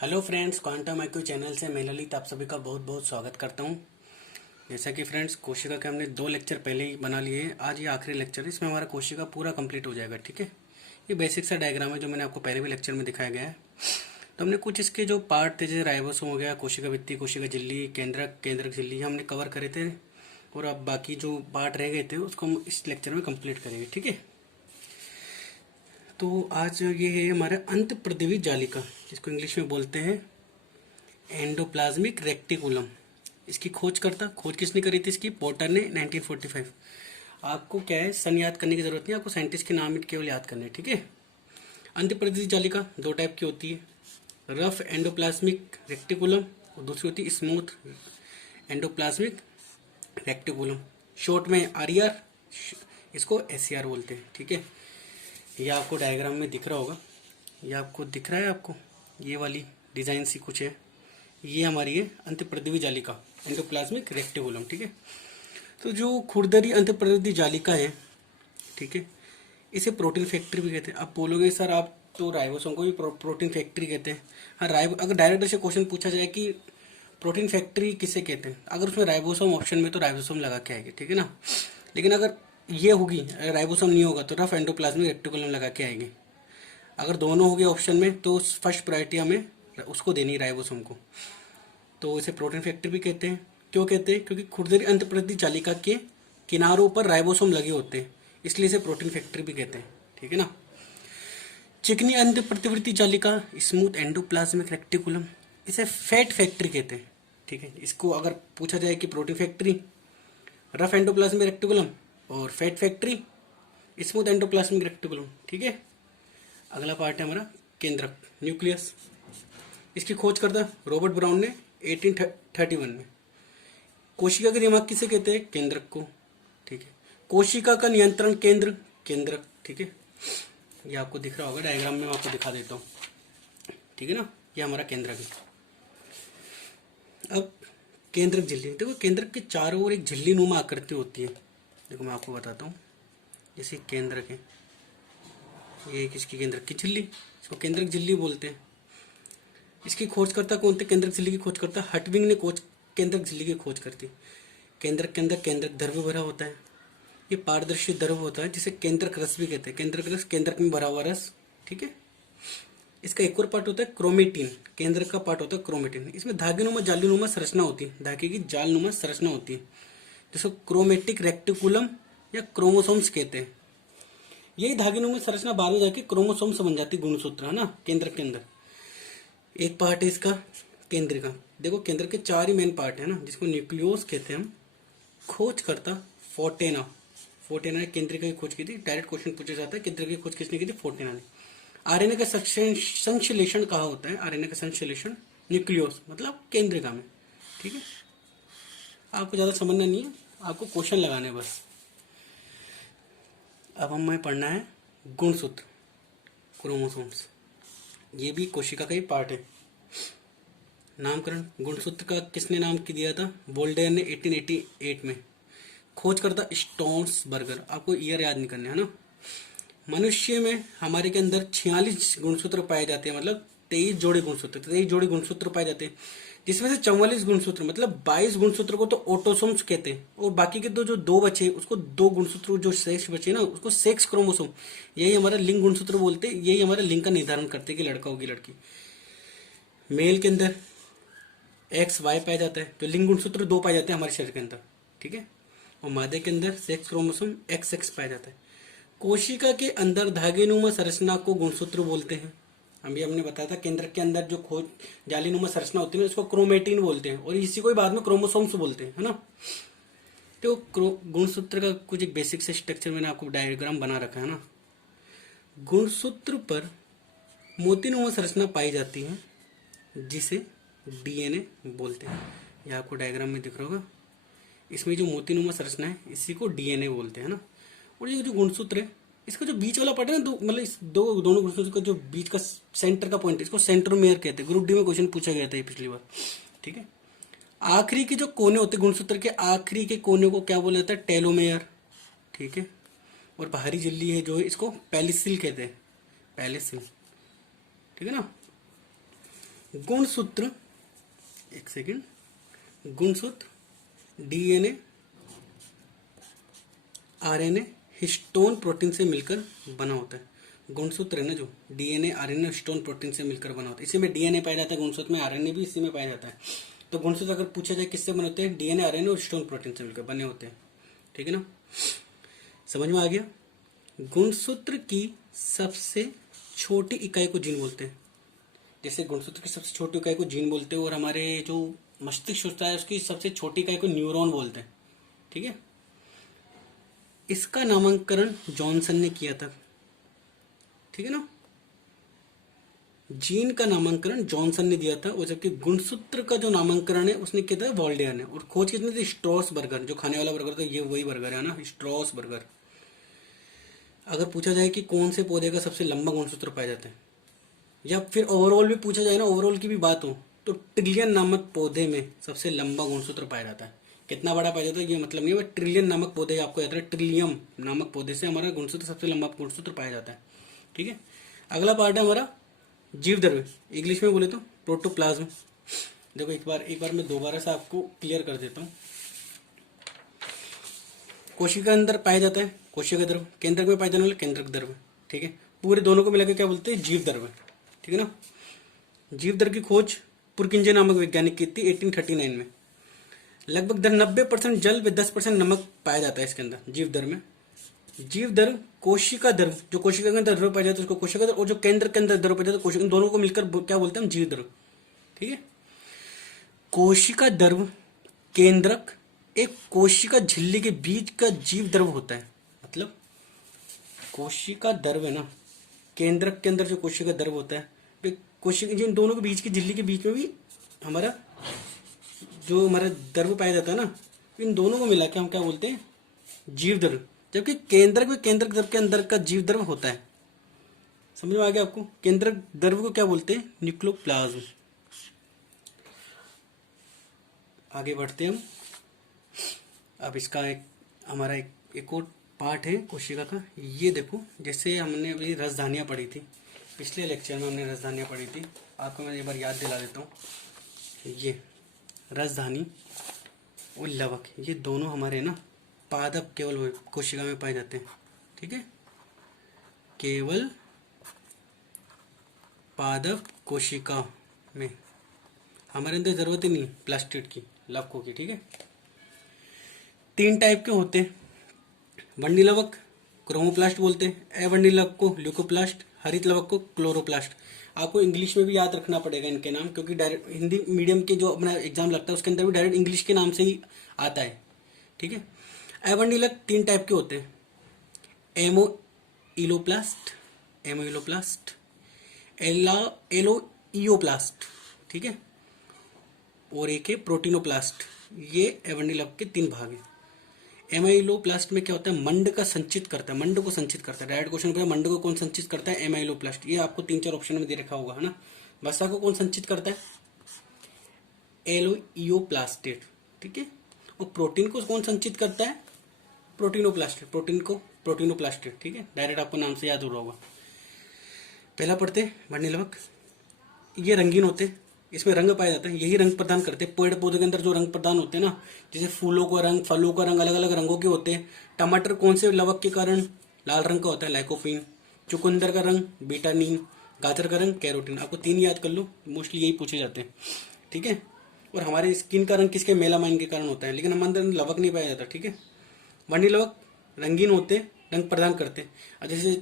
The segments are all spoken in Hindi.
Hello friends, quantum IQ channel से मैं ललित आप सभी का बहुत बहुत स्वागत करता हूं। जैसा कि फ्रेंड्स, कोशिका के हमने 2 लेक्चर पहले ही बना लिए हैं। आज ये आखिरी लेक्चर है, इसमें हमारा कोशिका पूरा कंप्लीट हो जाएगा। ठीक है, ये बेसिक सा डायग्राम है जो मैंने आपको पहले भी लेक्चर में दिखाया गया है। तो हमने कुछ इसके जो पार्ट थे, जैसे राइबोसोम हो गया, कोशिका भित्ति, कोशिका झिल्ली, केंद्रक झिल्ली, हमने कवर करे थे। और अब बाकी जो पार्ट रह गए थे उसको हम इस लेक्चर में कंप्लीट करेंगे। ठीक है, तो आज ये है हमारा अंत प्रदिवी जालिका, जिसको इंग्लिश में बोलते हैं एंडोप्लाज्मिक रेक्टिकुलम। इसकी खोज किसने करी थी? इसकी पोर्टर ने 1945। आपको क्या है, सन याद करने की जरूरत नहीं, आपको साइंटिस्ट के नाम केवल याद करने हैं। ठीक है, अंत प्रदिवी जालिका 2 टाइप की होती है, रफ एंडोप्लाज्मिक रेक्टिकुलम और दूसरी होती है स्मूथ एंडोप्लाज्मिक रेक्टिकुलम। शॉर्ट में आरईआर, इसको एसईआर बोलते हैं। ठीक है, ये आपको डायग्राम में दिख रहा होगा, ये आपको दिख रहा है, आपको ये वाली डिजाइन सी कुछ है। ये हमारी है अंतःप्रदिवी जालिका, एंडोप्लाज्मिक रेक्टिकुलम। ठीक है, तो जो खुरदरी अंतःप्रदिवी जालिका है, ठीक है, इसे प्रोटीन फैक्ट्री भी कहते हैं। आप बोलोगे सर आप तो राइबोसोम को भी प्रोटीन फैक्ट्री कहते हैं। हाँ, अगर डायरेक्ट से क्वेश्चन पूछा जाए कि प्रोटीन फैक्ट्री किसे कहते हैं, अगर उसमें राइबोसोम ऑप्शन में तो राइबोसोम लगा के आएगी। ठीक है ना, लेकिन अगर ये होगी, अगर राइबोसोम नहीं होगा तो रफ एंडोप्लाज्मिक रेक्टिकुलम लगा के आएंगे। अगर दोनों हो गए ऑप्शन में तो फर्स्ट प्रायोरिटी हमें उसको देनी है, राइबोसोम को। तो इसे प्रोटीन फैक्ट्री भी कहते हैं। क्यों कहते हैं? क्योंकि खुरदरी अंतःप्रदिवी जालिका के किनारों पर राइबोसोम लगे होते हैं, इसलिए इसे प्रोटीन फैक्ट्री भी कहते हैं। ठीक है ना। चिकनी अंतःप्रदिवी जालिका, स्मूथ एंडोप्लाज्मिक रेक्टिकुलम, इसे फैट फैक्ट्री कहते हैं। ठीक है, इसको अगर पूछा जाए कि protein factory, rough endoplasmic reticulum और fat factory, smooth endoplasmic reticulum. ठीक है, अगला पार्ट है हमारा केंद्रक, न्यूक्लियस। इसकी खोज करता रॉबर्ट ब्राउन ने 1831 में। कोशिका के दिमाग किसे कहते हैं? केंद्रक को। ठीक है, कोशिका का नियंत्रण केंद्र, केंद्रक। ठीक है, ये आपको दिख रहा होगा डायग्राम में, मैं आपको दिखा देता हूँ। ठीक है ना, ये हमारा केंद्रक है। अब केंद्रक झिल्ली, देखो केंद्रक के चारों ओर एक झिल्ली नुमा आकृति होती है। देखो मैं आपको बताता हूँ, जैसे केंद्रक है, ये किसकी केंद्रक की झिल्ली, इसको केंद्रक झिल्ली बोलते हैं। इसकी खोजकर्ता कौन थे? केंद्रक झिल्ली की खोजकर्ता हटविंग ने केंद्रक झिल्ली की खोज करती। केंद्रक के अंदर केंद्रक द्रव्य भरा होता है, ये पारदर्शी द्रव्य होता है, जिसे केंद्रक रस भी कहते हैं। केंद्रक रस, केंद्रक में भरा हुआ रस। ठीक है, इसका एक और पार्ट होता है क्रोमेटिन, केंद्रक का पार्ट होता है क्रोमेटिन। इसमें धागेनुमा जालीनुमा संरचना होती है, धागे की जालनुमा संरचना होती है, जिसको क्रोमेटिक रेक्टिकुलम या क्रोमोसोम्स कहते हैं। यही धागेनुमा संरचना बाद में जाके क्रोमोसोम्स बन जाती है, गुणसूत्र, है ना, केंद्रक के अंदर। एक पार्ट है इसका केंद्र का। देखो केंद्र के 4 ही मेन पार्ट है ना, जिसको न्यूक्लियोस कहते हैं हम। खोज करता फोर्टेना, फोर्टेना ने केंद्र की खोज की थी। डायरेक्ट क्वेश्चन पूछा जाता है, केंद्र की खोज किसने की थी? फोर्टेना ने। आरएनए का संश्लेषण कहाँ होता है? आरएनए का संश्लेषण न्यूक्लियोस, मतलब केंद्रिका में। ठीक है, आपको ज्यादा समझना नहीं है, आपको क्वेश्चन लगाने हैं बस। अब हमें पढ़ना है गुणसूत्र, क्रोमोसोम्स। ये भी कोशिका का ही पार्ट है। नामकरण गुणसूत्र का किसने नाम दिया था? बोल्डेयर ने 1888 में। खोज करता स्टोन्सबर्गर। आपको ईयर याद नहीं करने, है ना। मनुष्य में हमारे के अंदर 46 गुणसूत्र पाए जाते हैं, मतलब 23 जोड़े गुणसूत्र पाए जाते हैं, जिसमें से 44 गुणसूत्र मतलब 22 गुणसूत्र को तो ऑटोसोम्स कहते हैं, और बाकी के जो दो बचे उसको 2 गुणसूत्र जो शेष बचे ना, उसको सेक्स क्रोमोसोम, यही हमारा लिंग गुणसूत्र बोलते हैं। यही हमारा लिंग का निर्धारण करते हैं कि लड़का होगी लड़की। मेल के अंदर एक्स वाई पाया जाता है, तो लिंग गुणसूत्र 2 पाए जाते हैं हमारे शरीर के अंदर। ठीक है, और मादे के अंदर सेक्स क्रोमोसोम एक्स एक्स पाया जाता है। कोशिका के अंदर धागेनुमा संरचना को गुणसूत्र बोलते हैं। अभी हमने बताया था, केंद्र के अंदर जो खोज जालीनुमा संरचना होती है उसको क्रोमेटिन बोलते हैं, और इसी को ही बाद में क्रोमोसोम्स बोलते हैं, है ना। तो गुणसूत्र का कुछ एक बेसिक से स्ट्रक्चर मैंने आपको डायग्राम बना रखा है ना। गुणसूत्र पर मोतीनुमा संरचना पाई जाती है, जिसे डीएनए बोलते हैं। यह आपको डायग्राम में दिख रहा होगा, इसमें जो मोतीनुमा संरचना है इसी को डीएनए बोलते हैं ना। और ये जो गुणसूत्र है, इसका जो बीच वाला पार्ट है ना, मतलब इस दोनों गुणसूत्र का जो बीच का सेंटर का पॉइंट है, इसको सेंट्रोमेयर कहते हैं। ग्रुप डी में क्वेश्चन पूछा गया था ये पिछली बार। ठीक है, आखिरी के जो कोने होते हैं गुणसूत्र के, आखिरी के कोने को क्या बोला जाता है? टेलोमेयर। ठीक है, और बाहरी झिल्ली है जो है, इसको पेलिसिल कहते हैं, पेलिसिल। ठीक है ना। गुणसूत्र, एक सेकेंड, गुणसूत्र डीएनए आरएनए हिस्टोन प्रोटीन से मिलकर बना होता है। गुणसूत्र है ना जो डीएनए आरएनए हिस्टोन प्रोटीन से मिलकर बना होता है, इसी में डीएनए पाया जाता है, गुणसूत्र में आरएनए भी इसी में पाया जाता है। तो गुणसूत्र अगर पूछा जाए किससे बने होते हैं, डीएनए आरएनए और हिस्टोन प्रोटीन से मिलकर बने होते हैं। ठीक है ना, समझ में आ गया। गुणसूत्र की सबसे छोटी इकाई को जीन बोलते हैं। जैसे गुणसूत्र की सबसे छोटी इकाई को जीन बोलते हैं, और हमारे जो मस्तिष्क होता है उसकी सबसे छोटी इकाई को न्यूरॉन बोलते हैं। ठीक है, इसका नामकरण जॉनसन ने किया था। ठीक है ना, जीन का नामकरण जॉनसन ने दिया था, और जबकि गुणसूत्र का जो नामकरण है उसने किया था वॉल्डेयर ने। और खोज कितनी थी, स्ट्रॉस बर्गर, जो खाने वाला बर्गर था ये वही बर्गर है ना, स्ट्रॉस बर्गर। अगर पूछा जाए कि कौन से पौधे का सबसे लंबा गुणसूत्र पाया जाता है, या फिर ओवरऑल भी पूछा जाए ना, ओवरऑल की भी बात हो, तो ट्रिलियन नामक पौधे में सबसे लंबा गुणसूत्र पाया जाता है। कितना बड़ा पाया जाता है ये मतलब नहीं है, ट्रिलियन नामक पौधे आपको याद रहे, ट्रिलियम नामक पौधे से हमारा गुणसूत्र सबसे लंबा गुणसूत्र पाया जाता है। ठीक है, अगला पार्ट है हमारा जीव द्रव्य, इंग्लिश में बोले तो प्रोटोप्लाज्म। देखो एक बार मैं दोबारा से आपको क्लियर कर देता हूँ। कोशिका के अंदर पाया जाता है कोशिका द्रव्य, केंद्रक में पाया जाने वाला केंद्रक द्रव्य। ठीक है, पूरे दोनों को मिलाकर क्या बोलते हैं, जीव द्रव्य। ठीक है ना, जीव द्रव्य की खोज पुरकिंजे नामक वैज्ञानिक की थी 1839 में। लगभग 90% जल व 10% नमक पाया जाता है इसके अंदर जीव द्रव्य में। जीव द्रव्य कोशिका द्रव्य, जो कोशिका के अंदर द्रव्य पाया जाता है उसको कोशिका द्रव्य, और जो केंद्र के अंदर द्रव्य पाया जाता है कोशिका, दोनों को मिलकर क्या बोलते हैं हम, जीव द्रव्य। ठीक है, कोशिका द्रव्य केंद्रक एक कोशिका झिल्ली के बीच का जीव द्रव्य होता है। मतलब कोशिका द्रव्य है ना, केंद्रक के अंदर जो कोशिका द्रव्य होता है, वे कोशिका जिन दोनों के बीच की झिल्ली के बीच में भी हमारा जो हमारा द्रव्य पाया जाता है ना, इन दोनों को मिला के हम क्या बोलते हैं, जीव द्रव्य। जबकि केंद्रक में केंद्रक द्रव्य के अंदर का जीव द्रव्य होता है। समझ में आ गया आपको, केंद्रक द्रव्य को क्या बोलते हैं, न्यूक्लियोप्लाज्म। आगे बढ़ते हैं हम। अब इसका हमारा एक और पार्ट है कोशिका का। ये देखो, जैसे हमने अभी राजधानियाँ पढ़ी थी, पिछले लेक्चर में हमने राजधानियाँ पढ़ी थी, आपको मैं एक बार याद दिला देता हूँ। ये राजधानी और लवक, ये दोनों हमारे ना पादप केवल कोशिका में पाए जाते हैं। ठीक है, केवल पादप कोशिका में, हमारे अंदर जरूरत ही नहीं प्लास्टिड की, लवकों की। ठीक है, 3 टाइप के होते हैं, वर्णी लवक क्रोमोप्लास्ट बोलते हैं, अवर्णी लवक को ल्यूकोप्लास्ट, हरित लवक को क्लोरोप्लास्ट। आपको इंग्लिश में भी याद रखना पड़ेगा इनके नाम, क्योंकि डायरेक्ट हिंदी मीडियम के जो अपना एग्जाम लगता है उसके अंदर भी डायरेक्ट इंग्लिश के नाम से ही आता है। ठीक है, अवर्णी लवक 3 टाइप के होते हैं, एमोइलोप्लास्ट, एलोइयोप्लास्ट। ठीक है, और एक है प्रोटीनोप्लास्ट। ये अवर्णी लवक के 3 भाग हैं। एमाइलोप्लास्ट में क्या होता है, मंड का संचित करता है, मंड को संचित करता है। डायरेक्ट क्वेश्चन पूछा मंड को कौन संचित करता है, एमाइलोप्लास्ट। ये आपको 3-4 ऑप्शन में दे रखा होगा, है ना। वसा को कौन संचित करता है, एलोइयोप्लास्टेट। ठीक है, और प्रोटीन को कौन संचित करता है, प्रोटीनोप्लास्टेट। प्रोटीन को प्रोटीनोप्लास्टेट। ठीक है, डायरेक्ट आपको नाम से याद हो रहा होगा। पहला पढ़ते हैं वर्णी लवक। ये रंगीन होते हैं, इसमें रंग पाया जाता है, यही रंग प्रदान करते हैं। पेड़ पौधे के अंदर जो रंग प्रदान होते हैं ना, जैसे फूलों का रंग, फलों का रंग अलग अलग रंगों के होते हैं। टमाटर कौन से लवक के कारण लाल रंग का होता है, लाइकोपीन। चुकंदर का रंग बीटानीन, गाजर का रंग कैरोटीन। आपको 3 याद कर लो, मोस्टली यही पूछे जाते हैं। ठीक है, और हमारे स्किन का रंग किसके, मेलामाइन के कारण होता है, लेकिन हमारे अंदर लवक नहीं पाया जाता। ठीक है, वर्णी लवक रंगीन होते हैं, रंग प्रदान करते हैं। और जैसे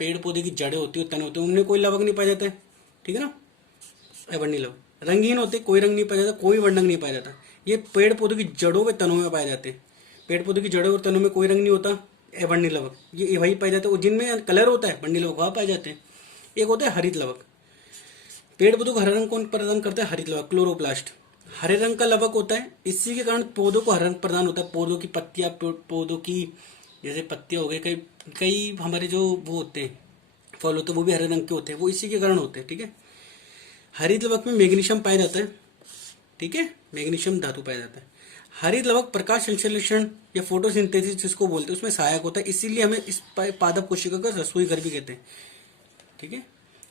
पेड़ पौधे की जड़ें होती है, तने होते हैं, उनमें कोई लवक नहीं पाया जाता है। ठीक है ना, वर्णी लवक रंगीन होते, कोई रंग नहीं पाया जाता, कोई वर्णक नहीं पाया जाता। ये पेड़ पौधों की जड़ों व तनों में पाए जाते हैं। पेड़ पौधों की जड़ों और तनों में कोई रंग नहीं होता, वर्णी लवक ये वही पाए जाते हैं। और जिनमें कलर होता है वर्णी लवक वहाँ पाए जाते हैं। एक होता है हरित लवक, पेड़ पौधों को हरा रंग कौन प्रदान करता है, हरित लवक, क्लोरोप्लास्ट। हरे रंग का लवक होता है, इसी के कारण पौधों को हरा रंग प्रदान होता है। पौधों की पत्तियां, पौधों की जैसे पत्तियां हो गए, कई कई हमारे जो वो होते हैं फल होते हैं, वो भी हरे रंग के होते हैं, वो इसी के कारण होते हैं। ठीक है, हरित लवक में मैग्नीशियम पाया जाता है। ठीक है, मैग्नीशियम धातु पाया जाता है। हरित लवक प्रकाश संश्लेषण या फोटोसिंथेसिस जिसको बोलते हैं उसमें सहायक होता है, इसीलिए हमें इस पादप कोशिका का रसोई घर भी कहते हैं। ठीक है,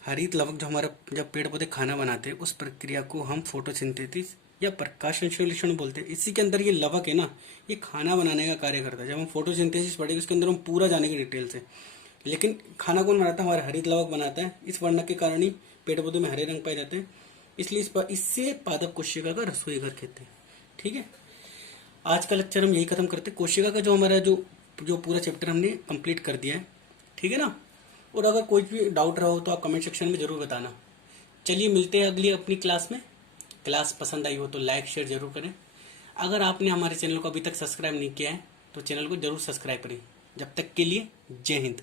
हरित लवक जो हमारा जब पेड़ पौधे खाना बनाते हैं उस प्रक्रिया को हम फोटोसिंथेसिस या प्रकाश संश्लेषण बोलते हैं। इसी के अंदर ये लवक है ना, ये खाना बनाने का कार्य करता है। जब हम फोटोसिंथेसिस पढ़ेंगे उसके अंदर हम पूरा जानेंगे डिटेल से। लेकिन खाना कौन बनाता है? हमारा हरित लवक बनाता है। इस वर्णक के कारण ही पेड़ पौधे में हरे रंग पाए जाते हैं, इसलिए इससे पादप कोशिका का रसोई घर कहते हैं। ठीक है, आज का लेक्चर हम यही खत्म करते हैं। कोशिका का जो हमारा जो जो पूरा चैप्टर हमने कंप्लीट कर दिया है, ठीक है ना। और अगर कोई भी डाउट रहा हो तो आप कमेंट सेक्शन में जरूर बताना। चलिए मिलते हैं अगली अपनी क्लास में। क्लास पसंद आई हो तो लाइक शेयर जरूर करें। अगर आपने हमारे चैनल को अभी तक सब्सक्राइब नहीं किया है तो चैनल को जरूर सब्सक्राइब करें। जब तक के लिए जय हिंद।